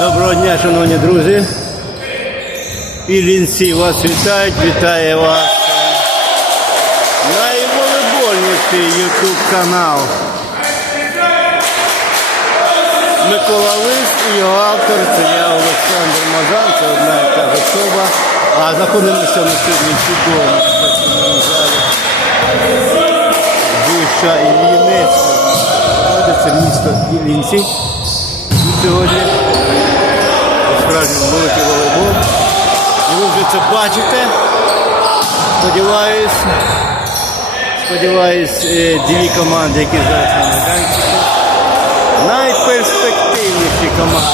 Доброго дня, шановні друзі. І лінці вас вітають, вітає вас. Найволейбольніший YouTube канал. Микола Лист і його автор, це я Олександр Мазан, це одна і та особа. А знаходимося ми сьогодні чудовому спортивному. Бивша Іллінецька. Знаходиться місто Іллінці. Сьогодні справжній великий волейбол. І ви вже це бачите. Сподіваюсь, сподіваюсь, е, дві команди, які зараз на майданчику. Найперспективніші команди.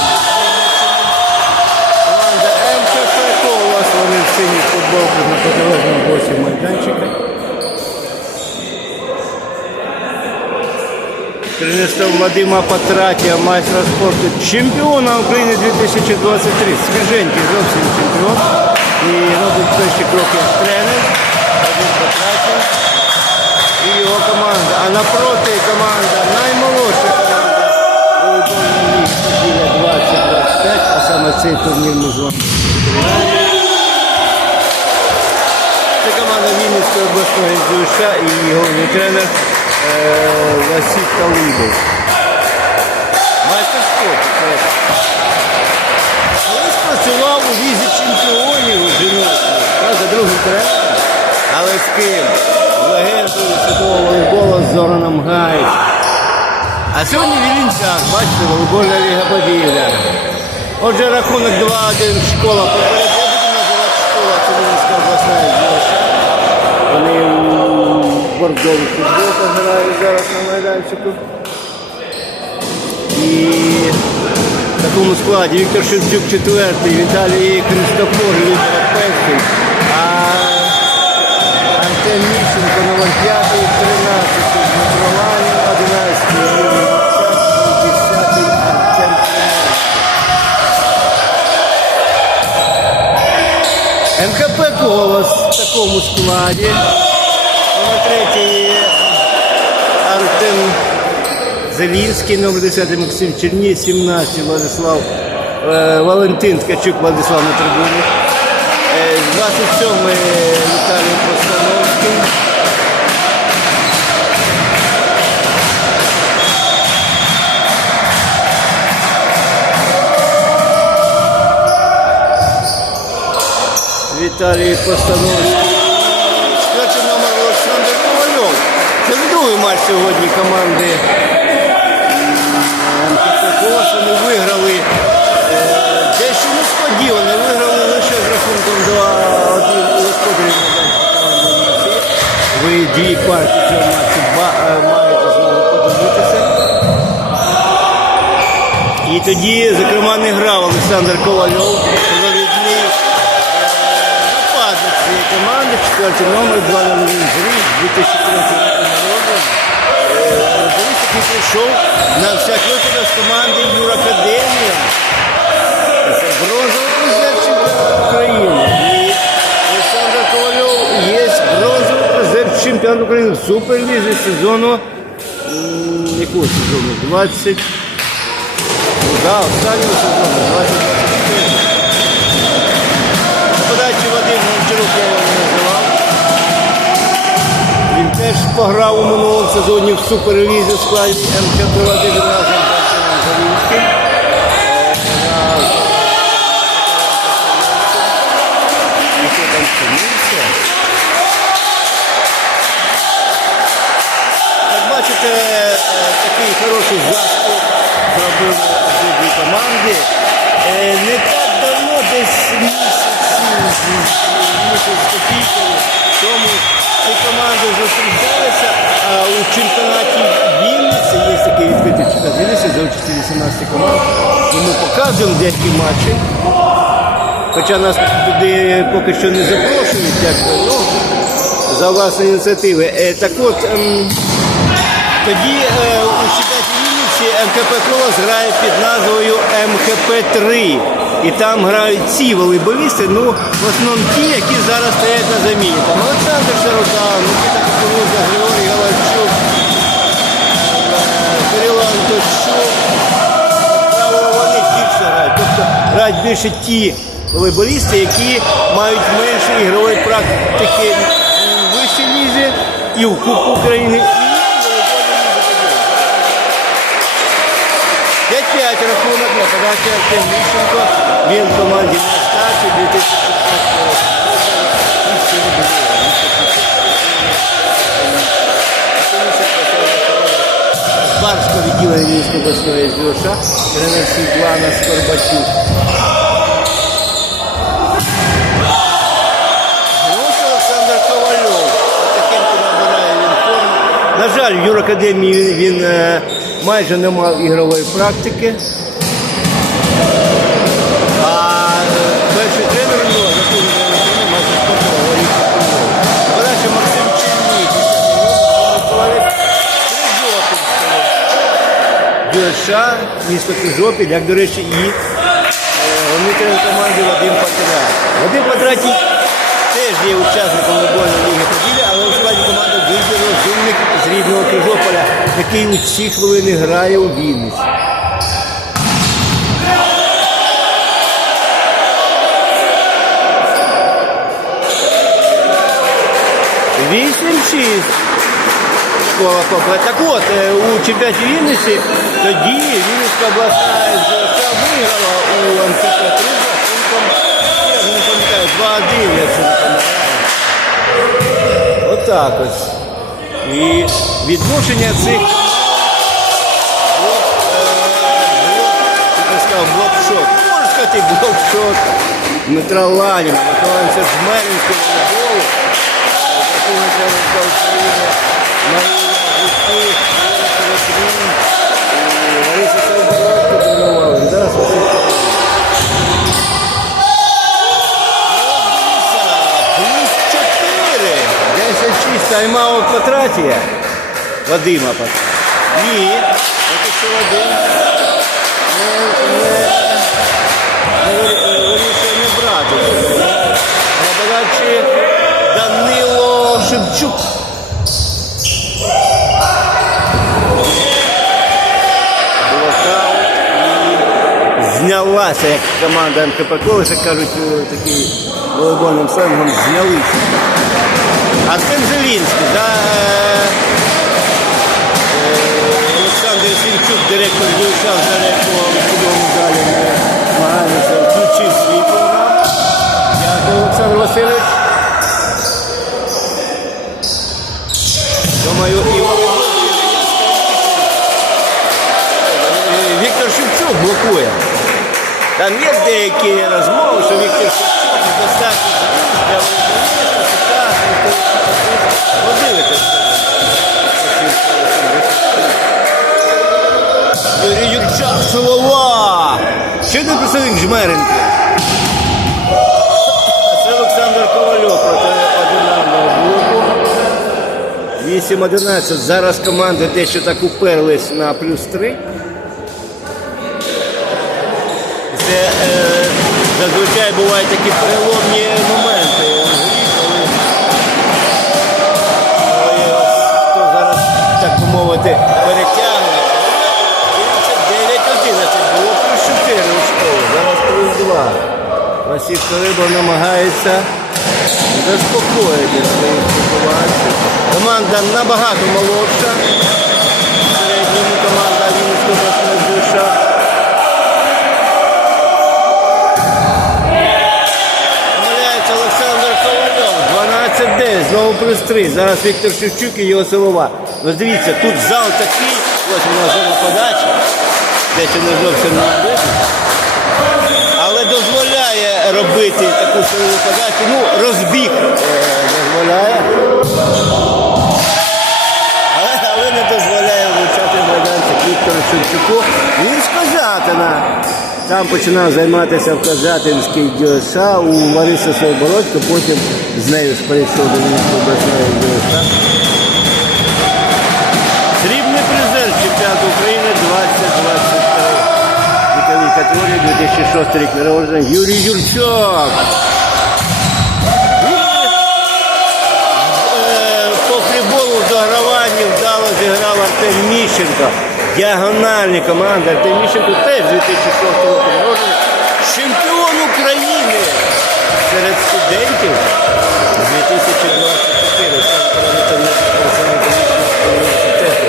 Команда МКП Колос, вони в синіх футболках на протилежному боці майданчика. Принесов Вадима Патратія, майстра спорту, чемпіона України 2023. Свіженький зовсім чемпіон. І робить перші кроки тренер. Вадим Патратій. І його команда. А напроти команда, наймолодша команда волейбольної ліги біля 20-25, а саме цей турнір ми з. Це команда Вінницької обласної ЗУШ і його тренер Василь Калибов. Майстер спорту. коротше. Колись працював у візі чемпіонів жіночних, правда, другим тренером, але з ким? Легендою світового волейболу з Зораном Гайч. А сьогодні Вілінцях, бачите, волейбольна ліга поділя. Отже, рахунок 2-1 школа поперед. Я буду називати школа, це обласна ЗОШа. Вони у бордових футболках грають зараз на майданчику. І в такому складі Віктор Шевчук четвертий, Віталій Христофор, Віктор перший, а Артем Міщенко номер п'ятий, 13, Дмитро Ланін, 11, Юрій Мацак, 10, Артем Кремль. МКП Колос в такому складі. Номер третій Артем Зелінський, номер 10 Максим Черній, 17 Владислав е, Валентин Ткачук Владислав на трибуні. Е, 27 Віталій Постановський. Віталій Постановський. Четвертий номер Олександр Ковальов. Це другий матч сьогодні команди МКП Колос. Вони виграли е, дещо несподівано. Виграли лише з рахунком 2-1 у. Ви дві партії цього матчу е, маєте знову подивитися. І тоді, зокрема, не грав Олександр Ковальов, провідний е, нападник цієї команди, четвертий номер, 2 на рік, 2003 року який прийшов на всякий випадок з команди Юракадемія. Це бронзовий призер чемпіона України. І Олександр Ковальов є бронзовий призер чемпіон України в суперлізі сезону. Якого сезону? 20. Да, останнього сезону, 2024. Теж пограв у минулому сезоні в суперлізі в складі МКП Вадим разом з Артемом Завінським. Е, грав. А що там вчинився? Як бачите, е, такий хороший заспів зробили обидві команди. Вінниці 18 команд. І ми показуємо деякі матчі. Хоча нас туди поки що не запрошують, як ну, за власні ініціативи. Е, Так от, ем, тоді е, у чемпіонаті Вінниці МКП Колос грає під назвою МХП-3. І там грають ці волейболісти, ну, в основному ті, які зараз стоять на заміні. Там Олександр Широта, Микита Кукуруза, Григорій Галачук, е, Кирило Антощук. Грають. Більше ті волейболісти, які мають менше ігрової практики в вищій лізі і в Кубку України, і в волейбольній лізі. 5-5 рахунок на подачі Артем Міщенко. Він в команді на старті 2015 року. Барського відділення Львівської обласної СДОШ, тренер Світлана Скорбачук. Ось. На жаль, в юракадемії він, він е, майже не мав ігрової практики. 10 ДШ, місто Крижопіль, як, до речі, і е, тренер команди Вадим Патрат. Вадим Патратій теж є учасником футбольної ліги поділля, але у складі команди вибір розумник з рідного Крижополя, який у ці хвилини грає у Вінниці. Вісім шість. Школа Копла. Так от, е, у чемпіонаті Вінниці тоді Вінницька обласна виграла у МЦК Труба рахунком, я не пам'ятаю, 2-1, якщо не помиляю. Отак ось. І відношення цих е, блокшот. Можна сказати, блокшот Дмитра Ланіна, вихованця з Меринського футболу. Верховний тренер з України, Марія Гуцьки, Ірина Петрин, і Лариса Солодородко тренували. Зараз Василь Плюс 4. 10-6 тайм-аут Патратія. Вадима Патратія. Ні, поки що Вадим не, не, не Шевчук. Знялася, як команда МКП Колеса, кажуть, е, такий волейбольним сленгом, знялися. Артем Зелінський, да, е, е, Олександр Сінчук, директор ДЮША, вже по судовому залі ми включив свій програм. Дякую, Олександр Васильович. Думаю, і Віктор Шевчук блокує. Там є деякі розмови, що Віктор Шевчук достатньо для подивитися. Юрчак, Солова! Ще один представник Жмеренки. Це Олександр Ковальов проти 8-11. Зараз команди дещо так уперлись на плюс 3. Це е, зазвичай бувають такі переломні моменти у грі, коли, хто зараз, так мовити, перетягне. 9-11 було плюс 4 у школі, зараз плюс 2. Василь Рибов намагається заспокоїти своїх вихованців. Команда набагато молодша. В середньому команда Вінницької обласної душа. Помиляється Олександр Ковальов, 12-9, знову плюс 3. Зараз Віктор Шевчук і його силова. Ось дивіться, тут зал такий, ось вона зона подачі, десь не зовсім не видно. Шевчуку. Він з Козятина. Там починав займатися в Козятинській ДЮСШ у Лариси Солобородько, потім з нею ж перейшов до Вінницької обласної ДЮСШ. Срібний призер чемпіонату України 2023. Віковій категорії 2006 рік народження Юрій Юрчок. Е, По фріболу в дограванні вдало зіграв Артем Міщенко. Діагональні команди. Артем теж 2006 року народження. чемпіон України серед студентів 2024 Санкт-Петербурзького університету.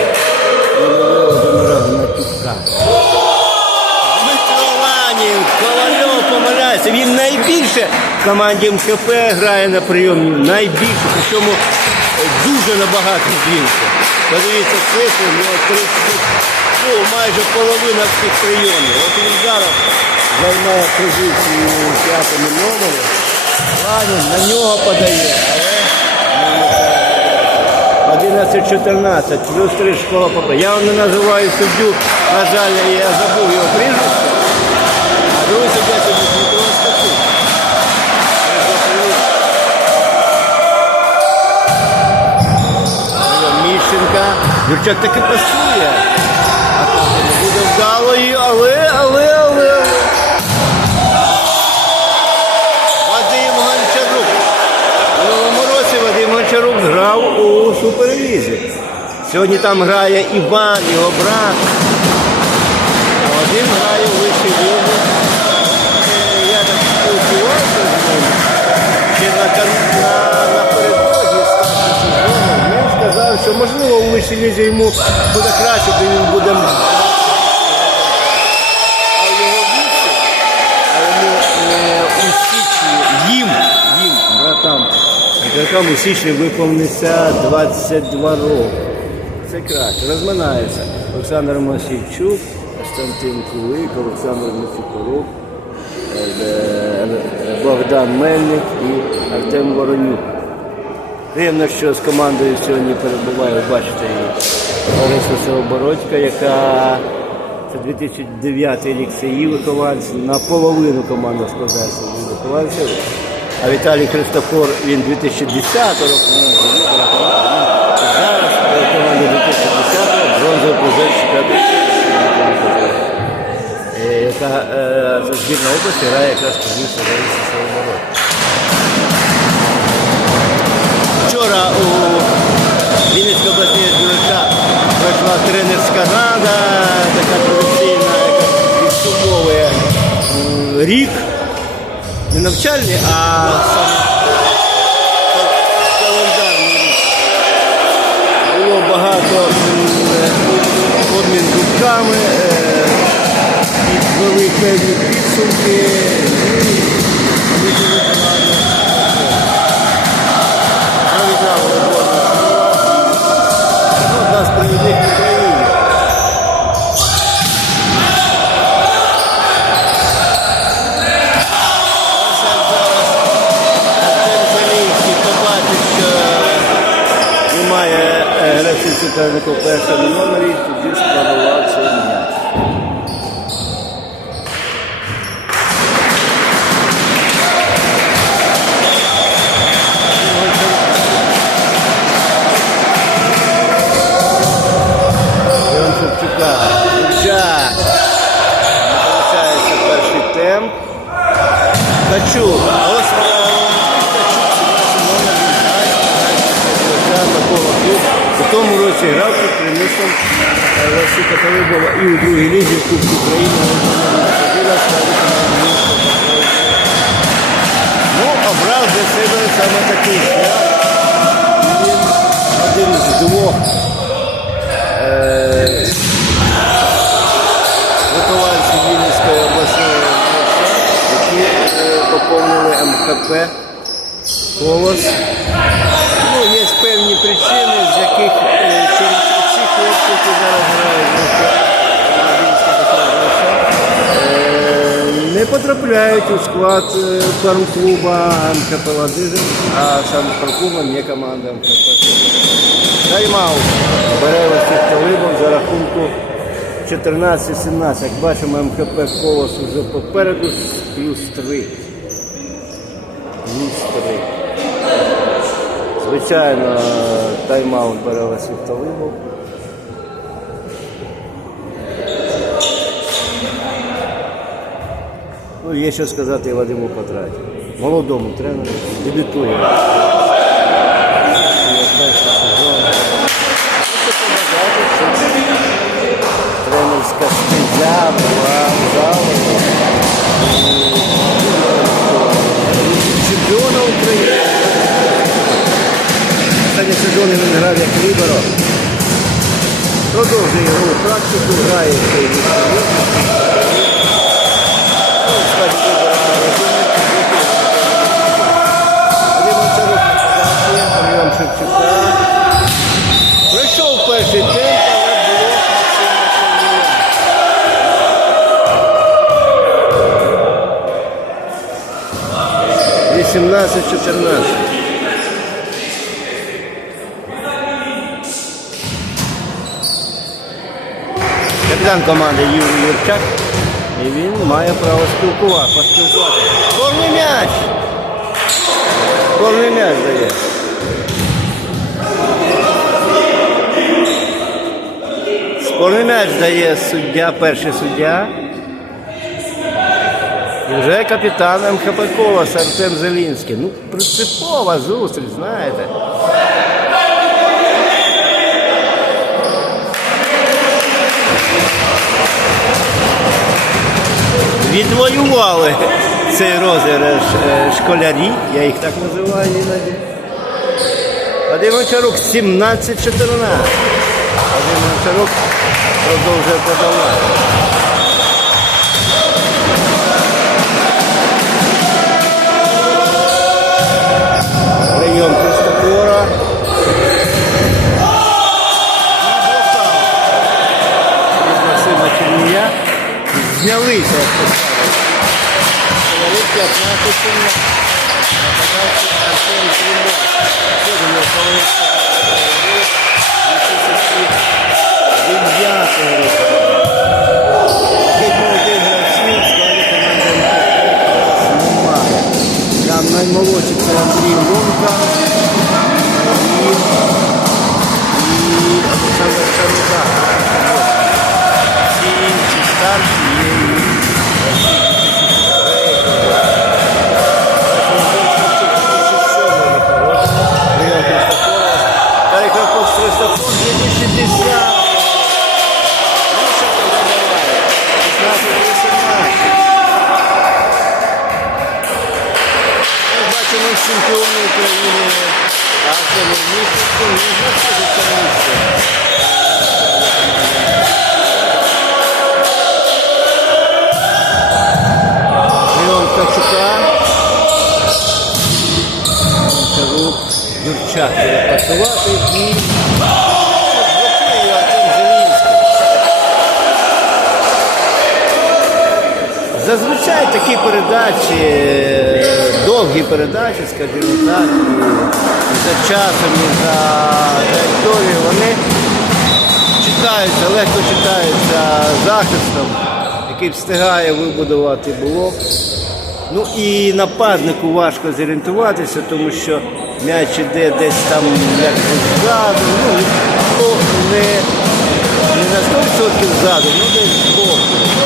Він найбільше в команді МКП грає на прийомі. Найбільше, причому дуже набагато більше. Подивіться цифри, в нього 30, ну, майже половина всіх прийомів. От він зараз займає позицію у п'ятому номері. Ланін на нього подає, але 11-14, плюс 3 школа ПП. Я вам не називаю суддю, на жаль, я забув його прізвище. А другий суддя Стахук. Міщенка. Юрчак таки пасує. Грав у суперлізі. Сьогодні там грає Іван, його брат. Вадим грає у вищій лізі. Е, Я так спілкувався з ним. Ще напередодні старшого сезону. Він сказав, що можливо у вищій лізі йому буде краще, бо він буде. Ігрокам у січні виповниться 22 роки. Це краще. Розминається. Олександр Мосійчук, Константин Кулик, Олександр Микифорук, е, Богдан Мельник і Артем Воронюк. Приємно, що з командою сьогодні перебуває, бачите, і Лариса Сеобородька, яка це 2009 рік це її вихованці, наполовину команда складається з вихованців. А Віталій Христофор, він 2010 року, ну, зараз команда 2010 бронзовий призер е, яка е, збірна області грає якраз по місту Лариса Сеобородька. Вчора у Вінницькій обласній СБК пройшла тренерська рада, така традиційна, яка підсумовує м, рік. Не навчальні, а саме календарні. Було багато обмін думками, е, підвели певні підсумки. Качук. Ось е, Качук 17 номер він грає, грає такого клубу. У тому році грав під керівництвом е, Лесі Каталибова і у другій лізі в Кубку України. Ну, обрав для себе саме такий шлях. Він один з двох е, вихованців Вінницької обласної МФЦ, які е, поповнили МХП «Колос». Ну, є певні причини, з яких е, через ці хлопці, зараз грають е, не потрапляють у склад е, фарм-клуба МКП «Ладижин», а сам фарм-клуба не команда МКП. Тайм-аут. Бере Василь Талибов за рахунку 14-17. Як бачимо, МКП Колос вже попереду плюс 3. Плюс 3. Звичайно, тайм-аут бере Талибов. Ну, є що сказати Вадиму Патраті. Молодому тренеру, дебютує. як ліберо. Продовжує його практику, грає цей Прийшов перший тим, Капітан команди Юрій Юрчак. І він має право спілкувати, поспілкувати. Корний м'яч! Корний м'яч дає. Спорний м'яч дає суддя, перший суддя. І вже капітан МХП Колос Артем Зелінський. Ну, принципова зустріч, знаєте. Відвоювали цей розіграш е, школярі, я їх так називаю іноді. Вадим Гончарук 17-14. Вадим Гончарук продовжує подавати. Прийом Христофора. Від Максима Чернія. Знялися, 15 сильно. Артем Кремов. Що до нього половинка? Дев'ятого року. Геть молодих гравців в складі команди МТК. Там наймолодший це Андрій Лунка Юрчак працювати і. Зазвичай такі передачі, довгі передачі, скажімо так, за часом, і за траєкторією, вони читаються, легко читаються захистом, який встигає вибудувати блок. Ну і нападнику важко зорієнтуватися, тому що м'яч іде десь там як ззаду, ну не, не на 100% ззаду, ну десь збоку.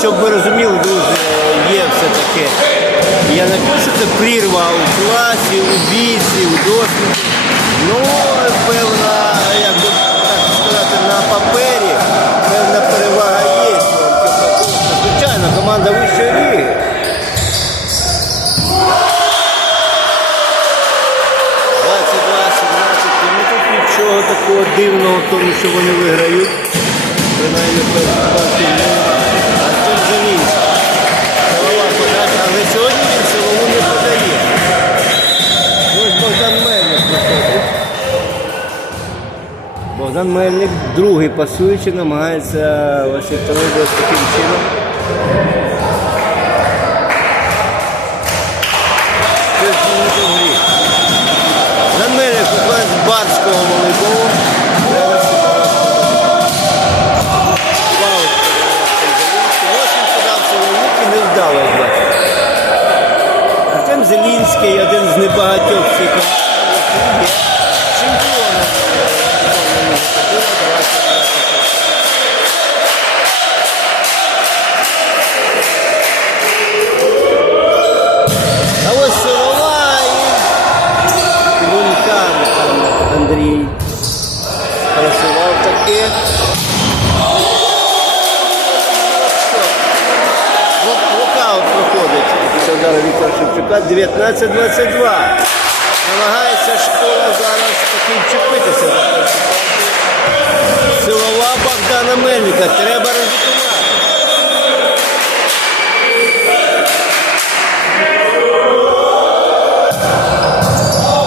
Щоб ви розуміли, друзі, є все-таки. Я не кажу, що це прірва у класі, у віці, у досвіді. Ну, певна, як би так сказати, на папері, певна перевага є. Звичайно, команда вищої ліги. Ну тут нічого такого дивного тому, що вони виграють. Принаймні першу партію Богдан Мельник, другий пасуючий, намагається Василь Талибов таким чином. Богдан Мельник з барського волейболу. Ось він не вдало здати. Зелінський один з небагатьох цих команд. Чемпіоном. А ось силова і Гункан Андрій працював таки. Локаут проходить Віктора Шевчука 19-22. Намагається школа зараз таким Богдана Мельника. Треба ризикувати.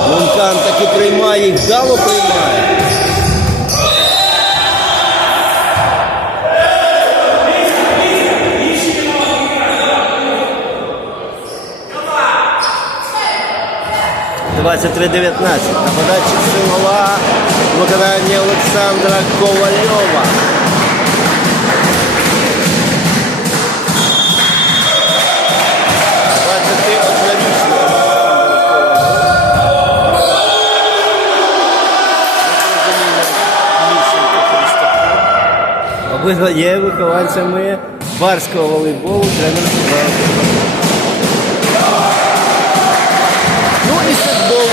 Лункан таки приймає, і вдало приймає. Двадцять три дев'ятнадцять. На подачі силова виконання Олександра Ковальова. Є вихованцями барського волейболу, тренер. Ну і футбол.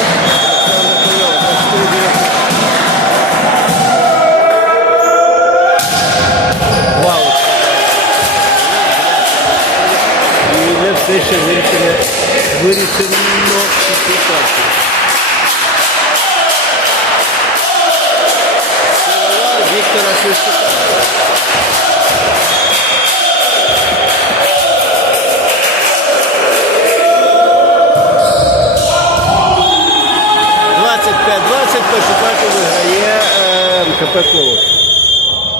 Вау. І не все ще вирішено вирішено ситуацію.